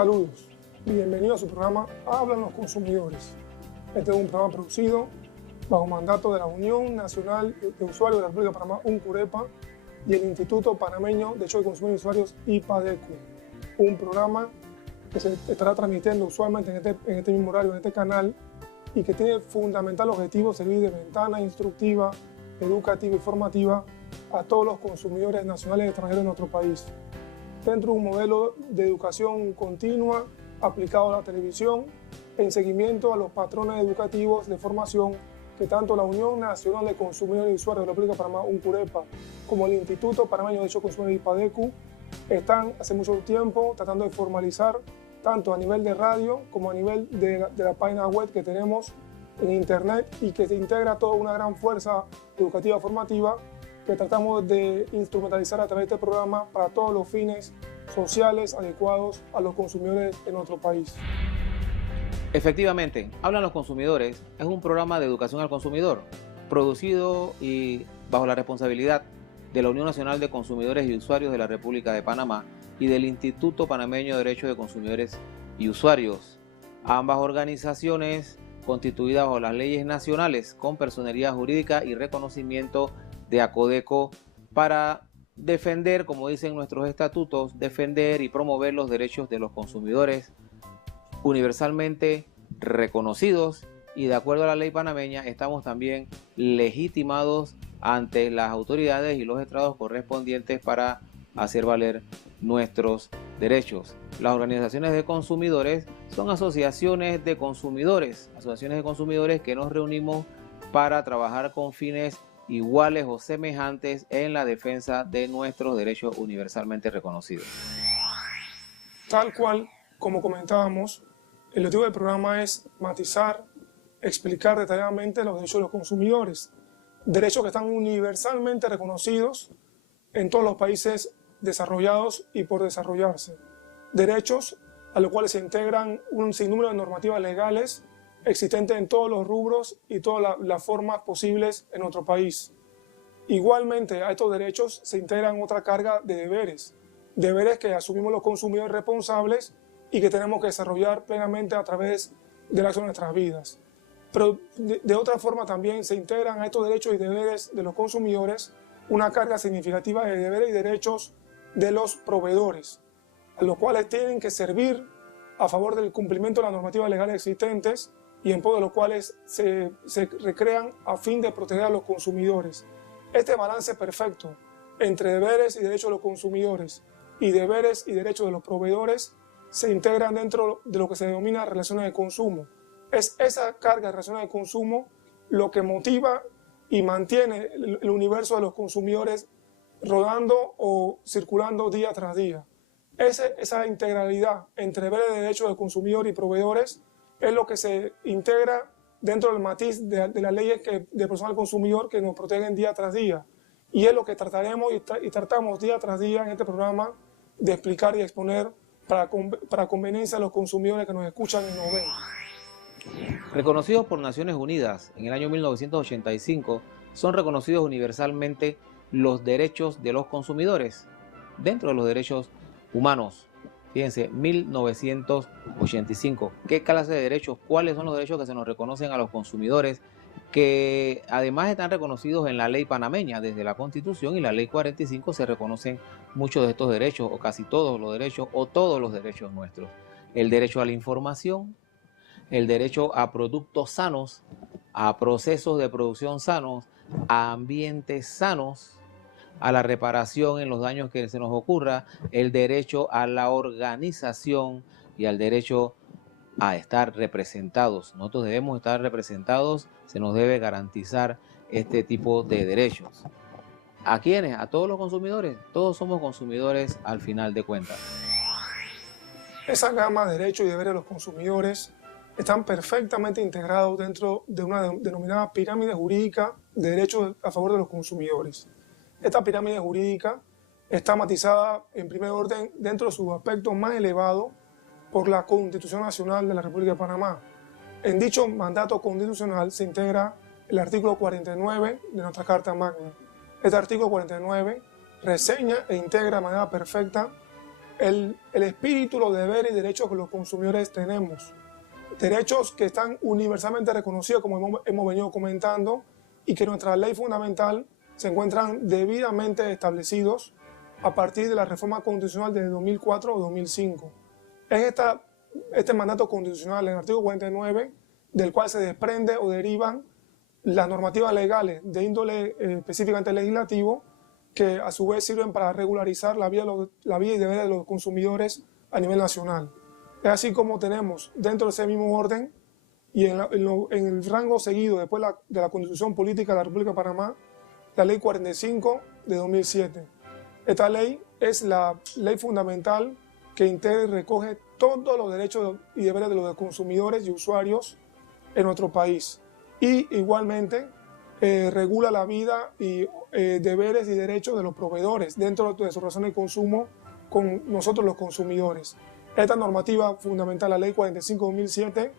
Saludos, bienvenidos a su programa Hablan los Consumidores. Este es un programa producido bajo mandato de la Unión Nacional de Usuarios de la República de Panamá, UNCUREPA, y el Instituto Panameño de Derechos de Consumidores y Usuarios, IPADECU. Un programa que se estará transmitiendo usualmente en este mismo horario, en este canal, y que tiene fundamental objetivo servir de ventana instructiva, educativa y formativa a todos los consumidores nacionales y extranjeros de nuestro país, dentro de un modelo de educación continua aplicado a la televisión, en seguimiento a los patrones educativos de formación que tanto la Unión Nacional de Consumidores y Usuarios de la República de Panamá, UNCUREPA, como el Instituto Panameño de Derechos de Consumidores, IPADECU, están hace mucho tiempo tratando de formalizar, tanto a nivel de radio como a nivel de la página web que tenemos en internet, y que se integra toda una gran fuerza educativa formativa que tratamos de instrumentalizar a través de este programa para todos los fines sociales adecuados a los consumidores en nuestro país. Efectivamente, Hablan los Consumidores es un programa de educación al consumidor, producido y bajo la responsabilidad de la Unión Nacional de Consumidores y Usuarios de la República de Panamá y del Instituto Panameño de Derechos de Consumidores y Usuarios. Ambas organizaciones constituidas bajo las leyes nacionales con personería jurídica y reconocimiento de ACODECO para defender, como dicen nuestros estatutos, defender y promover los derechos de los consumidores universalmente reconocidos, y de acuerdo a la ley panameña estamos también legitimados ante las autoridades y los estrados correspondientes para hacer valer nuestros derechos. Las organizaciones de consumidores son asociaciones de consumidores que nos reunimos para trabajar con fines iguales o semejantes en la defensa de nuestros derechos universalmente reconocidos. Tal cual, como comentábamos, el objetivo del programa es matizar, explicar detalladamente los derechos de los consumidores, derechos que están universalmente reconocidos en todos los países desarrollados y por desarrollarse, derechos a los cuales se integran un sinnúmero de normativas legales existentes en todos los rubros y todas las formas posibles en nuestro país. Igualmente, a estos derechos se integran otra carga de deberes que asumimos los consumidores responsables y que tenemos que desarrollar plenamente a través de la acción de nuestras vidas. Pero de otra forma también se integran a estos derechos y deberes de los consumidores una carga significativa de deberes y derechos de los proveedores, a los cuales tienen que servir a favor del cumplimiento de las normativas legales existentes y en pos de los cuales se recrean a fin de proteger a los consumidores. Este balance perfecto entre deberes y derechos de los consumidores y deberes y derechos de los proveedores se integran dentro de lo que se denomina relaciones de consumo. Es esa carga de relaciones de consumo lo que motiva y mantiene el universo de los consumidores rodando o circulando día tras día. Esa integralidad entre deberes y derechos del consumidor y proveedores es lo que se integra dentro del matiz de las leyes de protección al consumidor que nos protegen día tras día. Y es lo que trataremos y tratamos día tras día en este programa de explicar y exponer para conveniencia de los consumidores que nos escuchan y nos ven. Reconocidos por Naciones Unidas en el año 1985, son reconocidos universalmente los derechos de los consumidores dentro de los derechos humanos. Fíjense, 1985. ¿Qué clase de derechos? ¿Cuáles son los derechos que se nos reconocen a los consumidores? Que además están reconocidos en la ley panameña. Desde la Constitución y la ley 45 se reconocen muchos de estos derechos, o casi todos los derechos, o todos los derechos nuestros. El derecho a la información, el derecho a productos sanos, a procesos de producción sanos, a ambientes sanos, a la reparación en los daños que se nos ocurra, el derecho a la organización y al derecho a estar representados. Nosotros debemos estar representados, se nos debe garantizar este tipo de derechos. ¿A quiénes? A todos los consumidores. Todos somos consumidores al final de cuentas. Esa gama de derechos y deberes de los consumidores están perfectamente integrados dentro de una denominada pirámide jurídica de derechos a favor de los consumidores. Esta pirámide jurídica está matizada en primer orden dentro de sus aspectos más elevados por la Constitución Nacional de la República de Panamá. En dicho mandato constitucional se integra el artículo 49 de nuestra Carta Magna. Este artículo 49 reseña e integra de manera perfecta el espíritu, los deberes y derechos que los consumidores tenemos. Derechos que están universalmente reconocidos, como hemos venido comentando, y que nuestra ley fundamental se encuentran debidamente establecidos a partir de la reforma constitucional de 2004 o 2005. Es este mandato constitucional, en el artículo 49, del cual se desprende o derivan las normativas legales de índole específicamente legislativo, que a su vez sirven para regularizar la vida y deberes de los consumidores a nivel nacional. Es así como tenemos dentro de ese mismo orden y en el rango seguido después de la Constitución Política de la República de Panamá, la Ley 45 de 2007. Esta ley es la ley fundamental que integra y recoge todos los derechos y deberes de los consumidores y usuarios en nuestro país. Y igualmente regula la vida y deberes y derechos de los proveedores dentro de su razón de consumo con nosotros los consumidores. Esta normativa fundamental, la Ley 45/2007,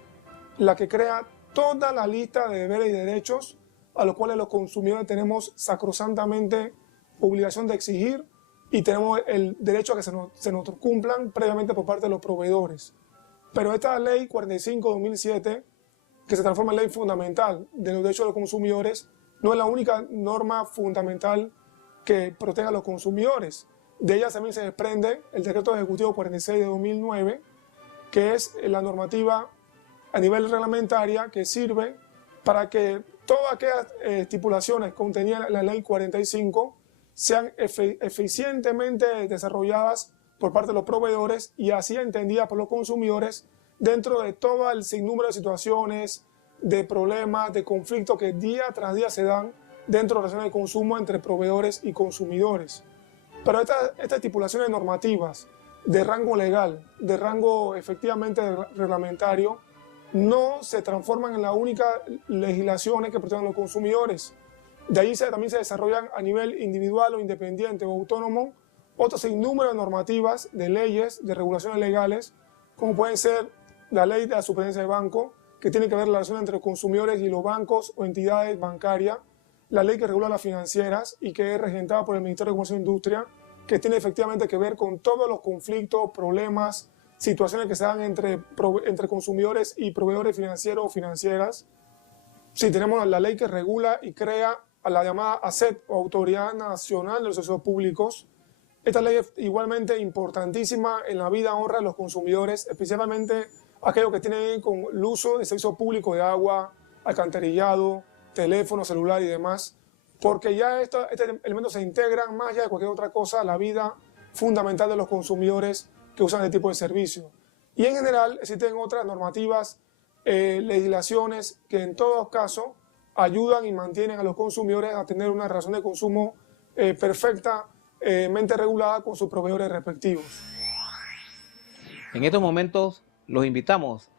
la que crea toda la lista de deberes y derechos a los cuales los consumidores tenemos sacrosantamente obligación de exigir y tenemos el derecho a que se nos cumplan previamente por parte de los proveedores. Pero esta Ley 45/2007, que se transforma en ley fundamental de los derechos de los consumidores, no es la única norma fundamental que protege a los consumidores. De ella también se desprende el Decreto Ejecutivo 46 de 2009, que es la normativa a nivel reglamentaria que sirve para que todas aquellas estipulaciones contenidas en la Ley 45 sean eficientemente desarrolladas por parte de los proveedores y así entendidas por los consumidores dentro de todo el sinnúmero de situaciones, de problemas, de conflictos que día tras día se dan dentro de las relaciones de consumo entre proveedores y consumidores. Pero estas estipulaciones normativas de rango legal, de rango efectivamente reglamentario, no se transforman en las únicas legislaciones que protegen a los consumidores. De ahí también se desarrollan a nivel individual o independiente o autónomo otros sinnúmero de normativas, de leyes, de regulaciones legales, como pueden ser la ley de la superintendencia de banco, que tiene que ver la relación entre los consumidores y los bancos o entidades bancarias, la ley que regula las financieras y que es regentada por el Ministerio de Comercio e Industria, que tiene efectivamente que ver con todos los conflictos, problemas, situaciones que se dan entre consumidores y proveedores financieros o financieras. Sí, tenemos la ley que regula y crea a la llamada ASEP, o Autoridad Nacional de los Servicios Públicos. Esta ley es igualmente importantísima en la vida honra de los consumidores, especialmente aquellos que tienen con el uso de servicios públicos de agua, alcantarillado, teléfono, celular y demás, porque ya estos elementos se integran más allá de cualquier otra cosa a la vida fundamental de los consumidores que usan este tipo de servicio. Y en general existen otras normativas, legislaciones que en todo caso ayudan y mantienen a los consumidores a tener una relación de consumo perfectamente regulada con sus proveedores respectivos. En estos momentos los invitamos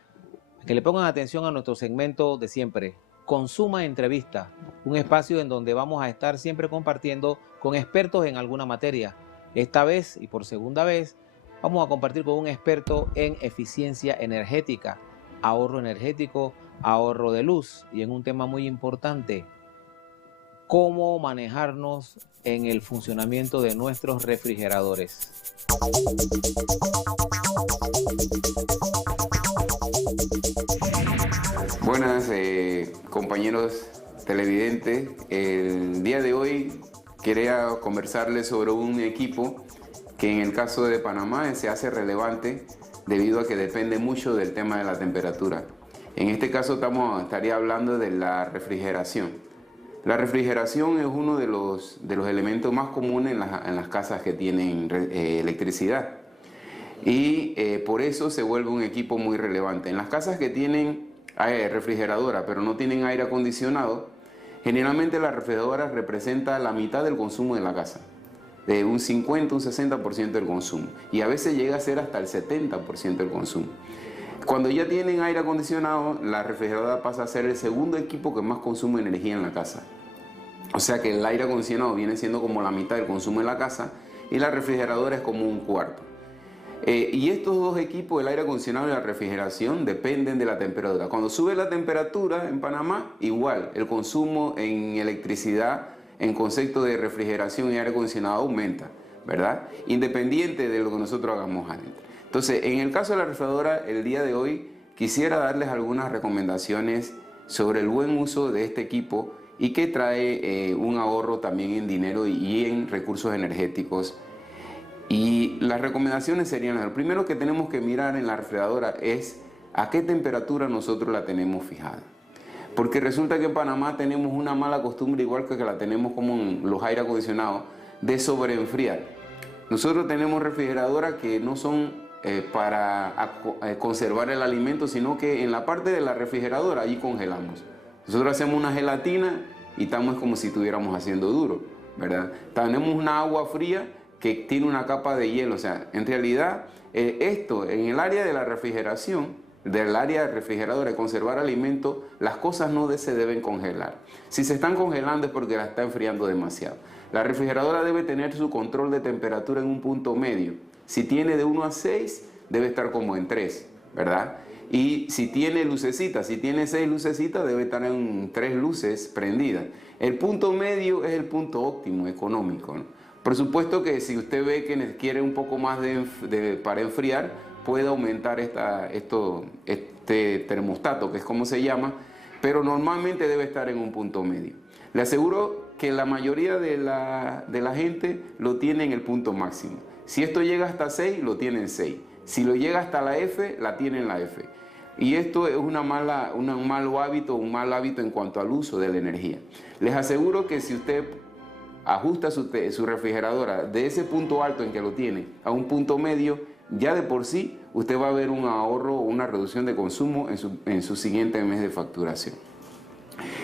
a que le pongan atención a nuestro segmento de siempre, Consuma Entrevista, un espacio en donde vamos a estar siempre compartiendo con expertos en alguna materia. Esta vez y por segunda vez vamos a compartir con un experto en eficiencia energética, ahorro energético, ahorro de luz y en un tema muy importante, cómo manejarnos en el funcionamiento de nuestros refrigeradores. Buenas compañeros televidentes, el día de hoy quería conversarles sobre un equipo que en el caso de Panamá se hace relevante debido a que depende mucho del tema de la temperatura. En este caso estaría hablando de la refrigeración. La refrigeración es uno de los elementos más comunes en las casas que tienen electricidad y por eso se vuelve un equipo muy relevante. En las casas que tienen refrigeradora pero no tienen aire acondicionado, generalmente la refrigeradora representa la mitad del consumo de la casa, de un 50, un 60% del consumo, y a veces llega a ser hasta el 70% del consumo. Cuando ya tienen aire acondicionado, la refrigeradora pasa a ser el segundo equipo que más consume energía en la casa. O sea que el aire acondicionado viene siendo como la mitad del consumo de la casa y la refrigeradora es como un cuarto. Y estos dos equipos, el aire acondicionado y la refrigeración, dependen de la temperatura. Cuando sube la temperatura en Panamá, igual, el consumo en electricidad en concepto de refrigeración y aire acondicionado aumenta. ¿verdad? Independiente de lo que nosotros hagamos adentro. Entonces, en el caso de la refrigeradora, el día de hoy quisiera darles algunas recomendaciones sobre el buen uso de este equipo y que trae un ahorro también en dinero y en recursos energéticos. Y las recomendaciones serían, lo primero que tenemos que mirar en la refrigeradora es a qué temperatura nosotros la tenemos fijada. Porque resulta que en Panamá tenemos una mala costumbre, igual que la tenemos como en los aire acondicionados, de sobreenfriar. Nosotros tenemos refrigeradoras que no son para conservar el alimento, sino que en la parte de la refrigeradora allí congelamos. Nosotros hacemos una gelatina y estamos como si estuviéramos haciendo duro, ¿verdad? Tenemos una agua fría que tiene una capa de hielo. O sea, en realidad esto en el área de la refrigeración, del área de refrigeradora, de conservar alimentos, las cosas no se deben congelar. Si se están congelando es porque la está enfriando demasiado. La refrigeradora debe tener su control de temperatura en un punto medio. Si tiene de 1 a 6, debe estar como en 3, ¿verdad? Y si tiene lucecitas, si tiene 6 lucecitas, debe estar en 3 luces prendidas. El punto medio es el punto óptimo, económico, ¿no? Por supuesto que si usted ve que quiere un poco más para enfriar, puede aumentar este termostato, que es como se llama, pero normalmente debe estar en un punto medio. Le aseguro que la mayoría de la gente lo tiene en el punto máximo. Si esto llega hasta 6, lo tiene en 6. Si lo llega hasta la F, la tiene en la F. Y esto es un mal hábito en cuanto al uso de la energía. Les aseguro que si usted ajusta su refrigeradora de ese punto alto en que lo tiene a un punto medio, ya de por sí usted va a ver un ahorro o una reducción de consumo en su siguiente mes de facturación.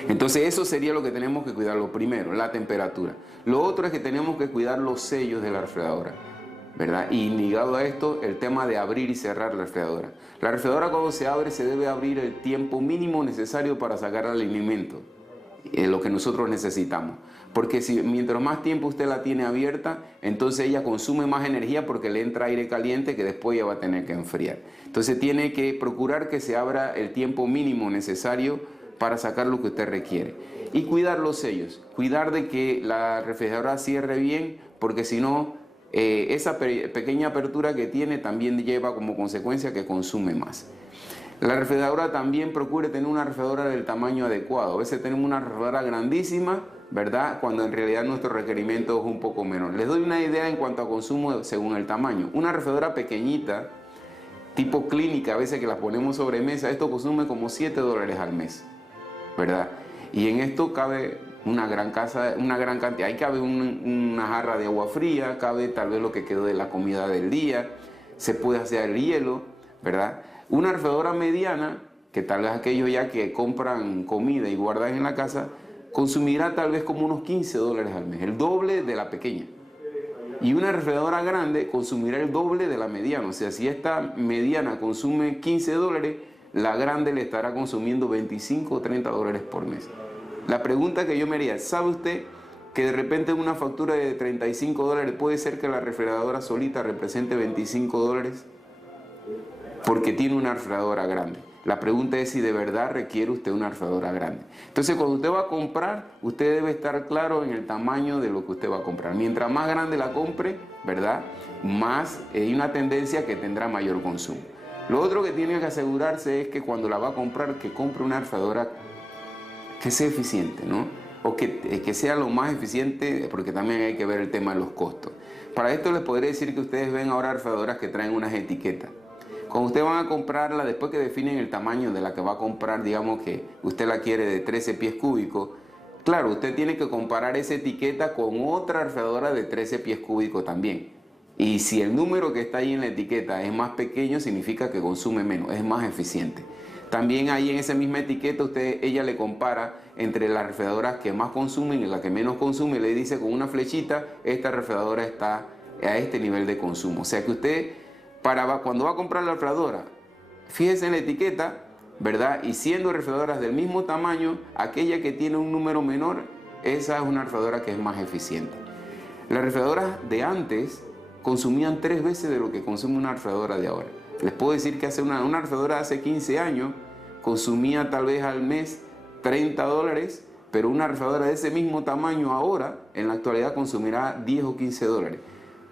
Entonces eso sería lo que tenemos que cuidar. Lo primero, la temperatura. Lo otro es que tenemos que cuidar los sellos de la refrigeradora, ¿verdad? Y ligado a esto, el tema de abrir y cerrar la refrigeradora. La refrigeradora cuando se abre se debe abrir el tiempo mínimo necesario para sacar el alimento, lo que nosotros necesitamos. Porque mientras más tiempo usted la tiene abierta, entonces ella consume más energía porque le entra aire caliente que después ella va a tener que enfriar. Entonces tiene que procurar que se abra el tiempo mínimo necesario para sacar lo que usted requiere. Y cuidar los sellos, cuidar de que la refrigeradora cierre bien, porque si no, esa pequeña apertura que tiene también lleva como consecuencia que consume más. La refrigeradora también procure tener una refrigeradora del tamaño adecuado. A veces tenemos una refrigeradora grandísima, ¿verdad? Cuando en realidad nuestro requerimiento es un poco menor. Les doy una idea en cuanto a consumo según el tamaño. Una refrigeradora pequeñita, tipo clínica, a veces que las ponemos sobre mesa, esto consume como $7 al mes, ¿verdad? Y en esto cabe una gran cantidad. Ahí cabe una jarra de agua fría, cabe tal vez lo que quedó de la comida del día, se puede hacer hielo, ¿verdad? Una refrigeradora mediana, que tal vez aquellos ya que compran comida y guardan en la casa, consumirá tal vez como unos $15 al mes, el doble de la pequeña. Y una refrigeradora grande consumirá el doble de la mediana. O sea, si esta mediana consume $15, la grande le estará consumiendo $25 o $30 por mes. La pregunta que yo me haría, ¿sabe usted que de repente una factura de $35 puede ser que la refrigeradora solita represente $25? Porque tiene una refrigeradora grande. La pregunta es si de verdad requiere usted una refrigeradora grande. Entonces, cuando usted va a comprar, usted debe estar claro en el tamaño de lo que usted va a comprar. Mientras más grande la compre, ¿verdad? Más hay una tendencia que tendrá mayor consumo. Lo otro que tiene que asegurarse es que cuando la va a comprar, que compre una refrigeradora que sea eficiente, ¿no? O que sea lo más eficiente, porque también hay que ver el tema de los costos. Para esto les podría decir que ustedes ven ahora refrigeradoras que traen unas etiquetas. Cuando ustedes van a comprarla, después que definen el tamaño de la que va a comprar, digamos que usted la quiere de 13 pies cúbicos, claro, usted tiene que comparar esa etiqueta con otra refrigeradora de 13 pies cúbicos también. Y si el número que está ahí en la etiqueta es más pequeño, significa que consume menos, es más eficiente. También ahí en esa misma etiqueta ella le compara entre las refrigeradoras que más consumen y las que menos consumen, le dice con una flechita, esta refrigeradora está a este nivel de consumo. O sea que usted, cuando va a comprar la refrigeradora, fíjese en la etiqueta, ¿verdad? Y siendo refrigeradoras del mismo tamaño, aquella que tiene un número menor, esa es una refrigeradora que es más eficiente. Las refrigeradoras de antes consumían 3 veces de lo que consume una refrigeradora de ahora. Les puedo decir que una refrigeradora de hace 15 años consumía tal vez al mes $30, pero una refrigeradora de ese mismo tamaño ahora, en la actualidad, consumirá $10 o $15.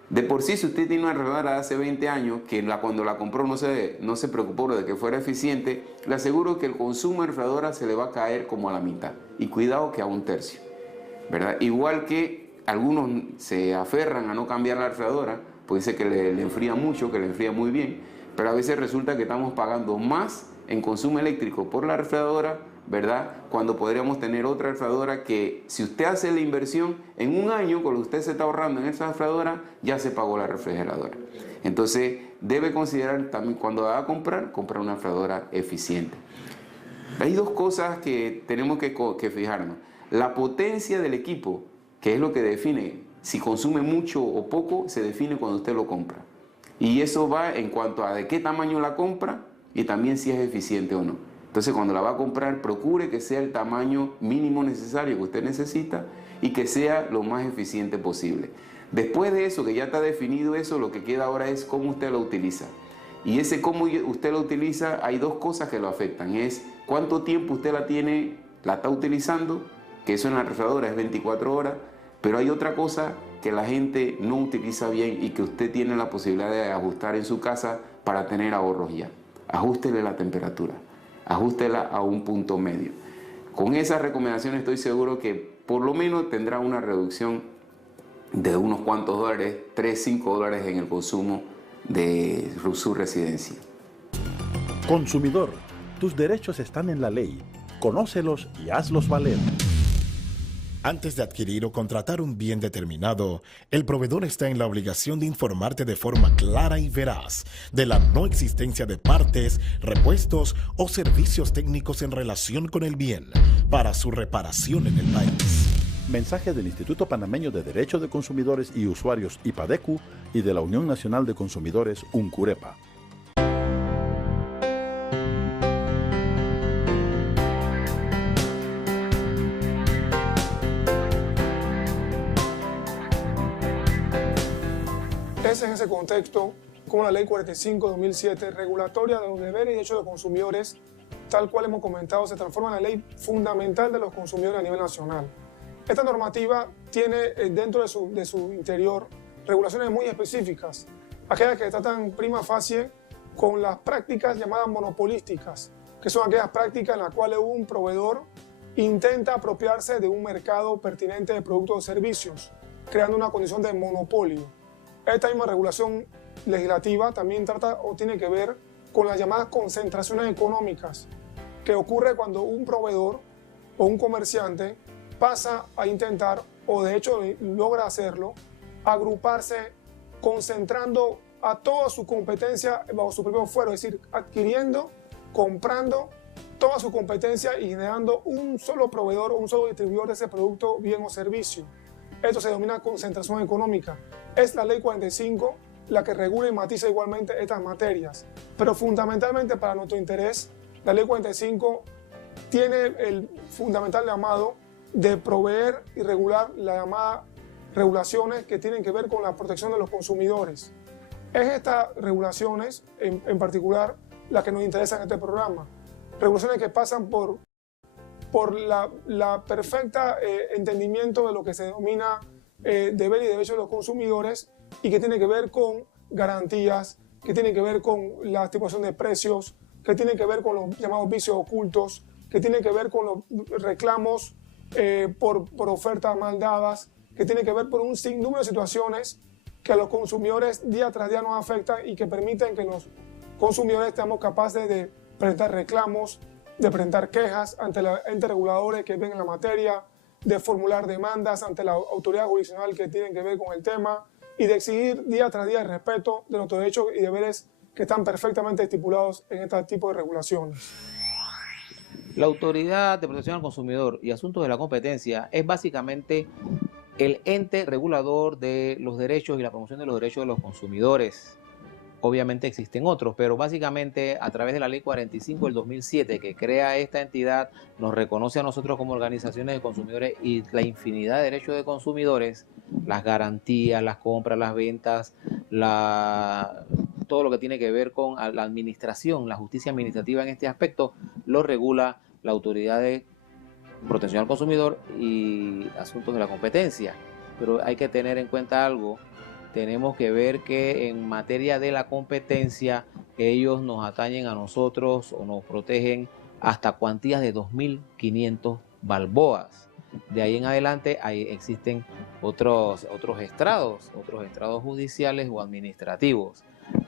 De por sí, si usted tiene una refrigeradora de hace 20 años, que cuando la compró no se preocupó de que fuera eficiente, le aseguro que el consumo de refrigeradora se le va a caer como a la mitad. Y cuidado que a un tercio, ¿verdad? Igual que algunos se aferran a no cambiar la refrigeradora, puede ser que le enfría mucho, que le enfría muy bien, pero a veces resulta que estamos pagando más en consumo eléctrico por la refrigeradora, ¿verdad? Cuando podríamos tener otra refrigeradora que, si usted hace la inversión, en un año, con lo que usted se está ahorrando en esa refrigeradora, ya se pagó la refrigeradora. Entonces, debe considerar también, cuando va a comprar una refrigeradora eficiente. Hay dos cosas que tenemos que fijarnos. La potencia del equipo, que es lo que define si consume mucho o poco, se define cuando usted lo compra. Y eso va en cuanto a de qué tamaño la compra y también si es eficiente o no. Entonces, cuando la va a comprar, procure que sea el tamaño mínimo necesario que usted necesita y que sea lo más eficiente posible. Después de eso, que ya está definido eso, lo que queda ahora es cómo usted lo utiliza. Y ese cómo usted lo utiliza, hay dos cosas que lo afectan. Es cuánto tiempo usted la está utilizando, que eso en la refrigeradora es 24 horas, pero hay otra cosa que la gente no utiliza bien y que usted tiene la posibilidad de ajustar en su casa para tener ahorros ya. Ajústele la temperatura, ajústela a un punto medio. Con esas recomendaciones estoy seguro que por lo menos tendrá una reducción de unos cuantos dólares, 3, 5 dólares en el consumo de su residencia. Consumidor, tus derechos están en la ley. Conócelos y hazlos valer. Antes de adquirir o contratar un bien determinado, el proveedor está en la obligación de informarte de forma clara y veraz de la no existencia de partes, repuestos o servicios técnicos en relación con el bien para su reparación en el país. Mensaje del Instituto Panameño de Derechos de Consumidores y Usuarios IPADECU y de la Unión Nacional de Consumidores UNCUREPA. Es en ese contexto como la Ley 45/2007, regulatoria de los deberes y derechos de los consumidores, tal cual hemos comentado, se transforma en la ley fundamental de los consumidores a nivel nacional. Esta normativa tiene dentro de su interior regulaciones muy específicas, aquellas que tratan prima facie con las prácticas llamadas monopolísticas, que son aquellas prácticas en las cuales un proveedor intenta apropiarse de un mercado pertinente de productos o servicios, creando una condición de monopolio. Esta misma regulación legislativa también trata o tiene que ver con las llamadas concentraciones económicas, que ocurre cuando un proveedor o un comerciante pasa a intentar, o de hecho logra hacerlo, agruparse concentrando a toda su competencia bajo su propio fuero, es decir, adquiriendo, comprando toda su competencia y generando un solo proveedor o un solo distribuidor de ese producto, bien o servicio. Esto se denomina concentración económica. Es la Ley 45 la que regula y matiza igualmente estas materias. Pero fundamentalmente para nuestro interés, la Ley 45 tiene el fundamental llamado de proveer y regular las llamadas regulaciones que tienen que ver con la protección de los consumidores. Es estas regulaciones, en particular, las que nos interesan en este programa. Regulaciones que pasan por la perfecta entendimiento de lo que se denomina deber y derecho de los consumidores y que tiene que ver con garantías, que tiene que ver con la estipulación de precios, que tiene que ver con los llamados vicios ocultos, que tiene que ver con los reclamos por ofertas mal dadas, que tiene que ver por un sinnúmero de situaciones que a los consumidores día tras día nos afectan y que permiten que los consumidores seamos capaces de presentar reclamos, de presentar quejas ante los entes reguladores que ven en la materia, de formular demandas ante la autoridad jurisdiccional que tienen que ver con el tema y de exigir día tras día el respeto de nuestros derechos y deberes que están perfectamente estipulados en este tipo de regulaciones. La Autoridad de Protección al Consumidor y Asuntos de la Competencia es básicamente el ente regulador de los derechos y la promoción de los derechos de los consumidores. Obviamente existen otros, pero básicamente a través de la Ley 45 del 2007 que crea esta entidad, nos reconoce a nosotros como organizaciones de consumidores y la infinidad de derechos de consumidores, las garantías, las compras, las ventas, todo lo que tiene que ver con la administración, la justicia administrativa en este aspecto, lo regula la Autoridad de Protección al Consumidor y Asuntos de la Competencia. Pero hay que tener en cuenta algo. tenemos que ver que en materia de la competencia ellos nos atañen a nosotros o nos protegen hasta cuantías de 2.500 balboas. De ahí en adelante existen otros estrados judiciales o administrativos.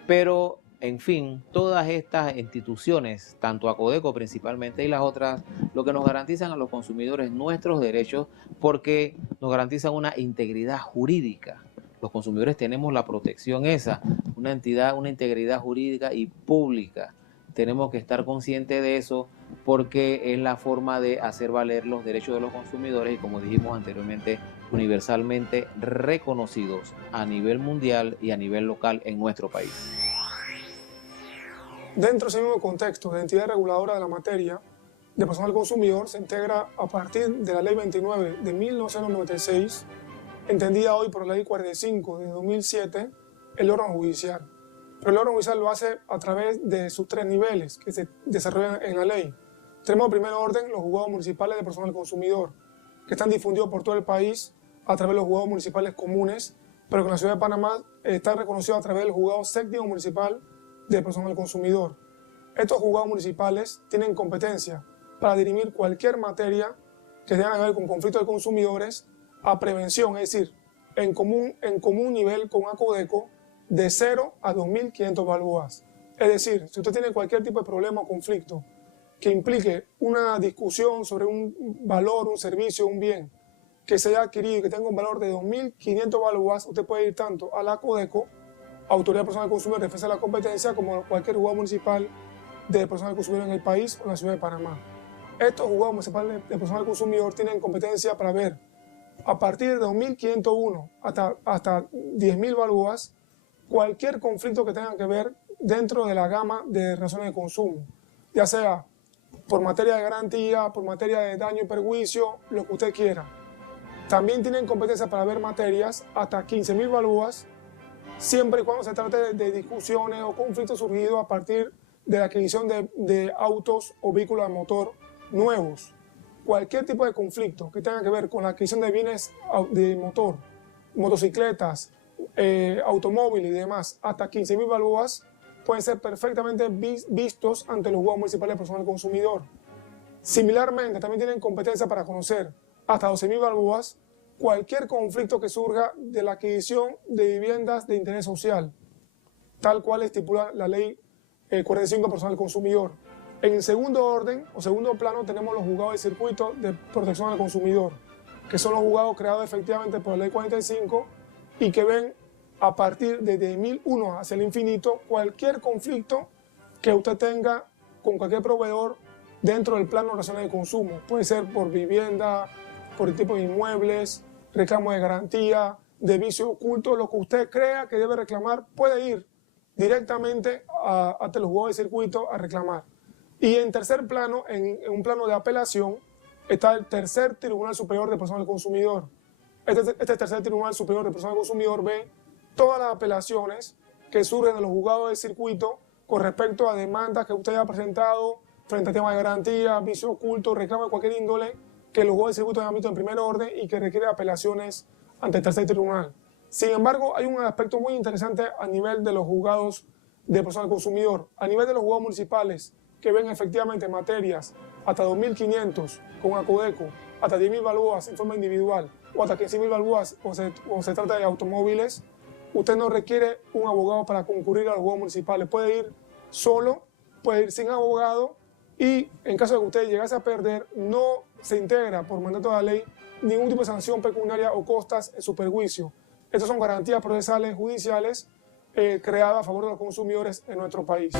Pero, en fin, todas estas instituciones, tanto ACODECO principalmente y las otras, lo que nos garantizan a los consumidores nuestros derechos, porque nos garantizan una integridad jurídica. Los consumidores tenemos la protección esa, una integridad jurídica y pública. Tenemos que estar conscientes de eso porque es la forma de hacer valer los derechos de los consumidores y, como dijimos anteriormente, universalmente reconocidos a nivel mundial y a nivel local en nuestro país. Dentro de ese mismo contexto, la entidad reguladora de la materia de protección al consumidor se integra a partir de la Ley 29 de 1996, entendida hoy por la Ley 45 de 2007, el órgano judicial. Pero el órgano judicial lo hace a través de sus 3 niveles que se desarrollan en la ley. Tenemos en primer orden los juzgados municipales de protección al consumidor, que están difundidos por todo el país a través de los juzgados municipales comunes, pero que en la ciudad de Panamá están reconocidos a través del juzgado séptimo municipal de protección al consumidor. Estos juzgados municipales tienen competencia para dirimir cualquier materia que tenga que ver con conflictos de consumidores a prevención, es decir, en común nivel con ACODECO, de 0 a 2.500 balboas. Es decir, si usted tiene cualquier tipo de problema o conflicto que implique una discusión sobre un valor, un servicio, un bien que se haya adquirido y que tenga un valor de 2.500 balboas, usted puede ir tanto a la ACODECO, Autoridad de Protección al Consumidor, Defensa de la Competencia, como a cualquier juzgado municipal de protección al consumidor en el país o en la ciudad de Panamá. Estos juzgados municipales de protección al consumidor tienen competencia para ver a partir de 2.501 hasta 10.000 balboas cualquier conflicto que tenga que ver dentro de la gama de razones de consumo, ya sea por materia de garantía, por materia de daño y perjuicio, lo que usted quiera. También tienen competencia para ver materias hasta 15.000 balboas, siempre y cuando se trate de discusiones o conflictos surgidos a partir de la adquisición de autos o vehículos de motor nuevos. Cualquier tipo de conflicto que tenga que ver con la adquisición de bienes de motor, motocicletas, automóviles y demás, hasta 15.000 balboas, pueden ser perfectamente vistos ante los juzgados municipales de protección al consumidor. Similarmente, también tienen competencia para conocer hasta 12.000 balboas cualquier conflicto que surja de la adquisición de viviendas de interés social, tal cual estipula la Ley 45 de protección al consumidor. En el segundo orden o segundo plano tenemos los juzgados de circuito de protección al consumidor, que son los juzgados creados efectivamente por la Ley 45 y que ven a partir de 10.001 hacia el infinito cualquier conflicto que usted tenga con cualquier proveedor dentro del plano nacional de consumo. Puede ser por vivienda, por el tipo de inmuebles, reclamo de garantía, de vicio oculto, lo que usted crea que debe reclamar, puede ir directamente ante los juzgados de circuito a reclamar. Y en tercer plano, en un plano de apelación, está el tercer Tribunal Superior de Protección al Consumidor. Este tercer Tribunal Superior de Protección al Consumidor ve todas las apelaciones que surgen de los juzgados de circuito con respecto a demandas que usted haya presentado frente a temas de garantía, vicio oculto, reclamo de cualquier índole, que los juzgados de circuito de ámbito en primer orden y que requiere apelaciones ante el tercer tribunal. Sin embargo, hay un aspecto muy interesante a nivel de los juzgados de protección al consumidor. A nivel de los juzgados municipales, que ven efectivamente materias hasta 2.500 con ACODECO, hasta 10.000 balboas en forma individual o hasta 15.000 balboas o se trata de automóviles, usted no requiere un abogado para concurrir a los juzgados municipales. Puede ir solo, puede ir sin abogado y en caso de que usted llegase a perder, no se integra por mandato de la ley ningún tipo de sanción pecuniaria o costas en su perjuicio. Estas son garantías procesales judiciales creadas a favor de los consumidores en nuestro país.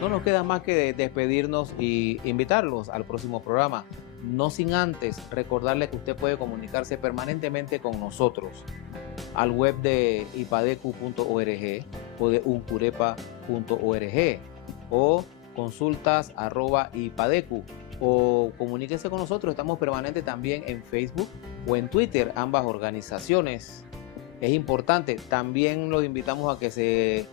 No nos queda más que despedirnos y invitarlos al próximo programa. No sin antes recordarle que usted puede comunicarse permanentemente con nosotros al web de ipadecu.org o de uncurepa.org o consultas@ipadecu o comuníquese con nosotros. Estamos permanentes también en Facebook o en Twitter, ambas organizaciones. Es importante, también los invitamos a que se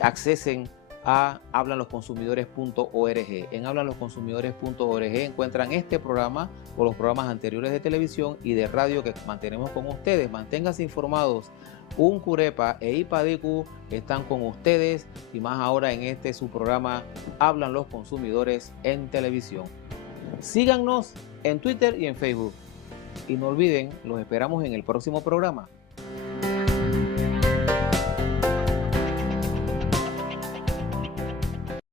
accesen a hablanlosconsumidores.org. En hablanlosconsumidores.org encuentran este programa o los programas anteriores de televisión y de radio que mantenemos con ustedes. Manténganse informados. Uncurepa e IPADECU están con ustedes y más ahora en este su programa Hablan los Consumidores en televisión. Síganos en Twitter y en Facebook. Y no olviden, los esperamos en el próximo programa.